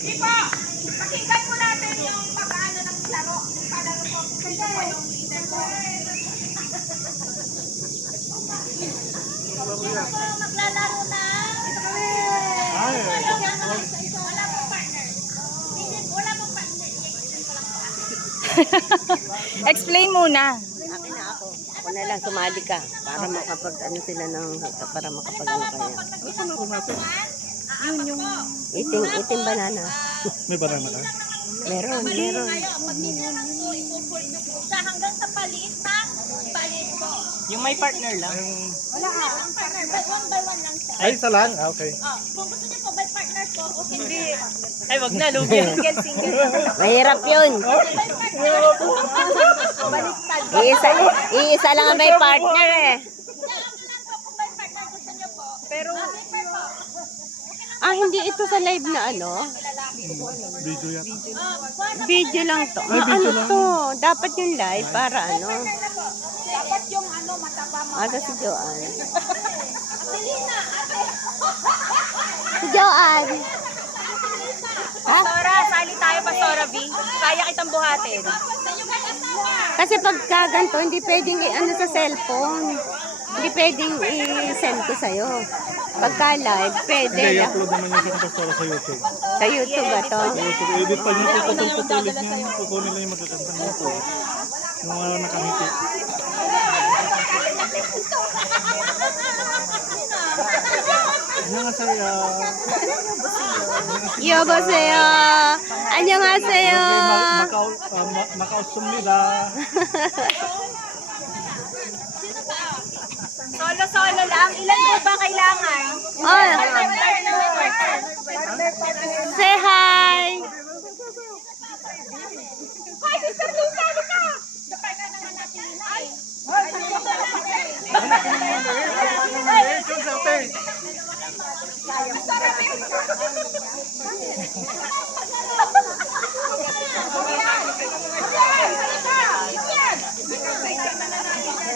Di po, pakinggan po natin yung pag-ano ng laro. Yung palaro po, sino po yung leader po? Sino po maglalaro na? Wala pong partner. Wala pong partner. I-explain ko lang po. Explain muna. Akin na ako. Ako na lang sumali ka para makapag ano sila ng para makapag ano kaya. Yun yung... Iting banana. May banana ka? Meron. Pag nilalang po, ipupul nyo po siya hanggang sa palit na palit po. Yung may partner lang. Wala ang partner. One by one lang siya. Ay, isa lang? Ah, okay. Kung gusto niyo po by partner po, okay. Hindi. Ay, wag na, lugi. Mahirap yun. Iisa lang ang may partner eh. Kung by partner gusto niyo po. Pero, Hindi ito sa live na ano. Video yan. Video lang to. Ano to? Dapat yung live para ano. dapat yung ano, mataba mo. Asa si Joanne. Selena, ate. Si Joanne. Pastora, sali tayo, Pastora B. Kaya kitang buhatin. Sa yung may asawa. Kasi pagka ganito, hindi pwedeng i-ano sa cellphone. Hindi pwedeng i-send ko sa'yo. Pagka live, pwede Hindi, lang. i-upload naman yung sa Pastora sa YouTube. Sa YouTube ba to? YouTube, edit pa niyo, puputol-putulin niyo. Kukunin lang yung magagandang nito. Yung mga nakangiti. Annyeonghaseyo. 여보세요. 안녕하세요. Makausumnida. Solo-solo lang. Ilan po ba kailangan? Oh, say hi. Hoy, Mr. Lisa, halika. Dapat na naman natin yun ay.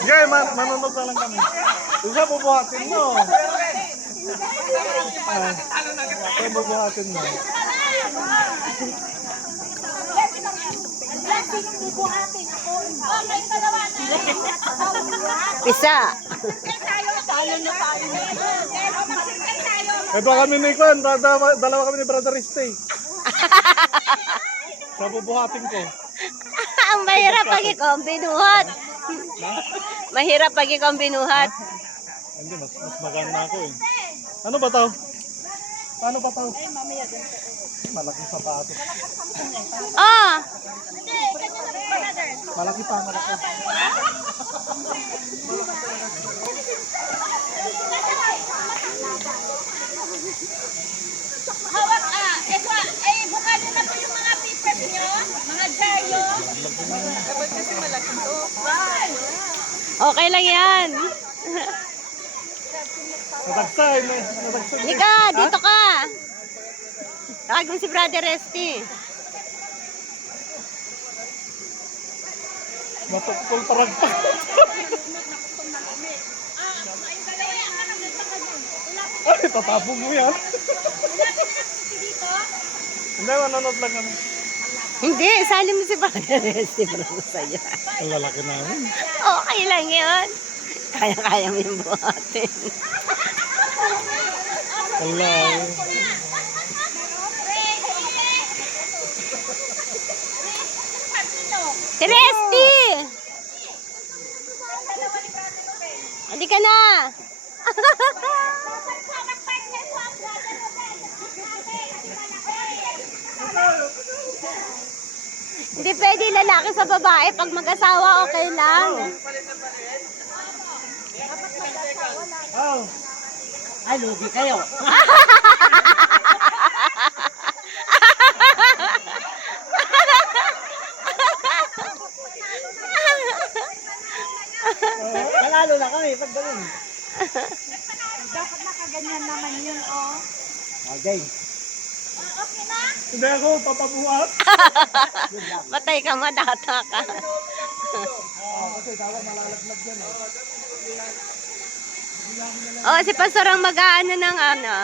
Sige, manonood na lang kami. Isa, bubuhatin mo. Ay, bubuhatin mo. Bubuhatin ako. Okay, dalawa na. Pisa. Tayo na tayo. Pero magsintay tayo. Ito kami ni Kwan, dalawa kami ni Brother Stay. Sa bubuhatin ko. Ang mahirap pag ikaw ang binuhat. Mahirap pag ikaw ang binuhat. Hindi, mas maganda ako eh. Ano ba tao? Paano ba tao? Malaking sapatos. Oh, Hindi, kanya na po, brother. Malaki pa, malaki. Hawak bukado na po yung mga papers nyo, mga diaryo. Dapat kasi malaki to. okay lang yan. Natagsay, natagsay. Lika, dito ka. Tawag mo si Brother Resty. Matukol paragpak. Ay, tatapong mo yan. Hindi, manonood lang kami. Hindi, sali mo si Brother Resty para sa'yo. Ang lalaki namin. Okay lang yun. Kaya-kaya mo yung buhatin. Allah. Si Resty! Hindi ka na. Hindi pwede lalaki sa babae. Pag mag-asawa, okay lang. Oh. Ay, lugi kayo. Panalo na kami pag ganun. Dapat nakaganyan naman yun, oh. Okay. Okay na? Hindi ako papabuhat. Patay ka, madata ka. Kasi tawag malalaglag yan. Oh, si Pastor ang mag-aano ng ano.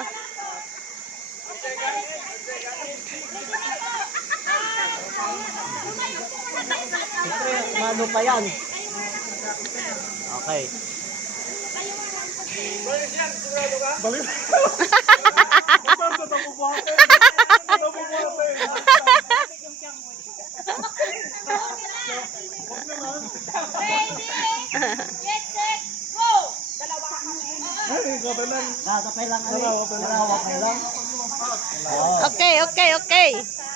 Malo pa yan. Okay. Balik. Saan ka nabubuhatin? Nabubuhatin. Huwag naman. Ready? Get set, go! Ay, kapalan. Kakapay lang ano. Dalawa pa lang. Dalawa pa lang. Oo. Okay, okay, okay.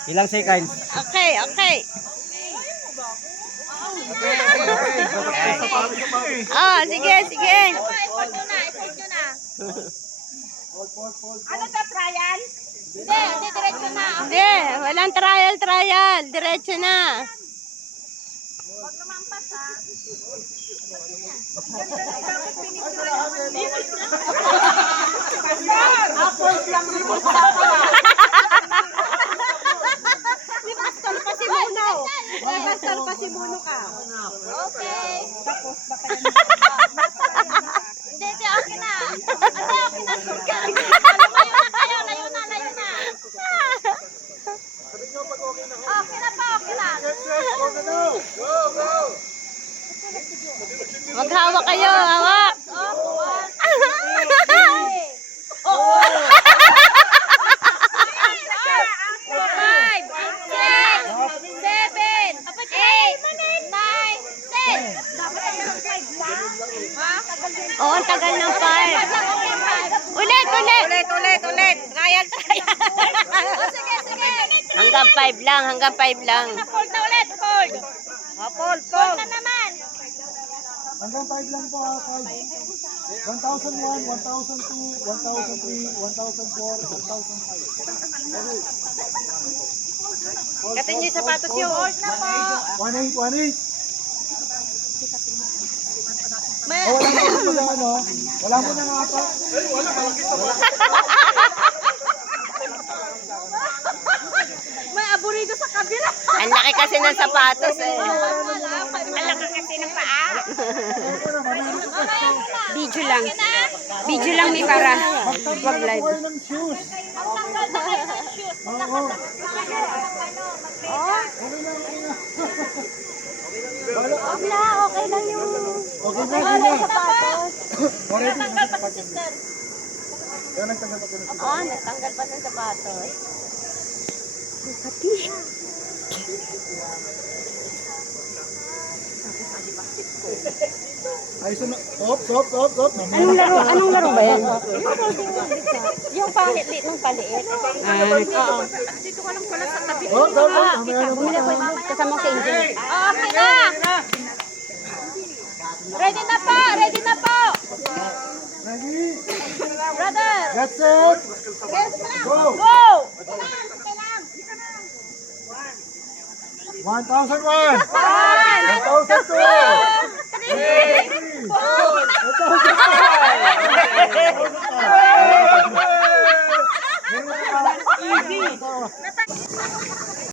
Ilang seconds? Okay, okay. Sa pari. Oh, sige, sige. Effort nyo na, effort nyo na. Ano ka, Brian? Hindi, hindi, diretso na. Hindi, walang trial, trial. Diretso na. Huwag lumampas, ha? Di pastor pa si Muno. Di pastor pa si Muno ka. Okay. Hindi, hindi, okay na. Ate, okay na. Layo na, layo na. Okay na pa, okay na. Maghawak kayo, hawak. Five, six, seven, eight, nine, 10. Ha? Oo, ang tagal ng five. Ulit, ulit. Ulit. Trial, trial. Sige, sige. Hanggang 5 lang, hanggang 5 lang. Fold na ulit, fold. Fold na naman. Hanggang 5 lang po ha, 5. 1,001, 1,002, 1,003, 1,004, 1,005. Katin niyo yung sapatos yun. Fold na po. 18. Oh, wala mo na nga pa. May aburido sa kabila. Ang laki kasi ng sapatos eh. Ang laki kasi ng paa. Video lang. Video lang may para. Wag live. Huwag ng shoes. Magtanggal na kayo ng shoes. Oo. Okay na, okay lang yung... Okay na, sige na. sapatos. Tanggal pa si sister. Yan ang tagal pa ko na siya. Oo, natanggal pa ng sapatos. Ay, sunod. Stop. Anong laro? Anong laro ba yan? Yung paliit ng paliit. Oo. Dito ka lang pala sa tabi. Stop. Mamaya na mo. Bumili ko yung kasama si Angel. Okay na. Ready na po, ready na po. Ready? Brother. Get set. Go. Go. 1,001. 1,002.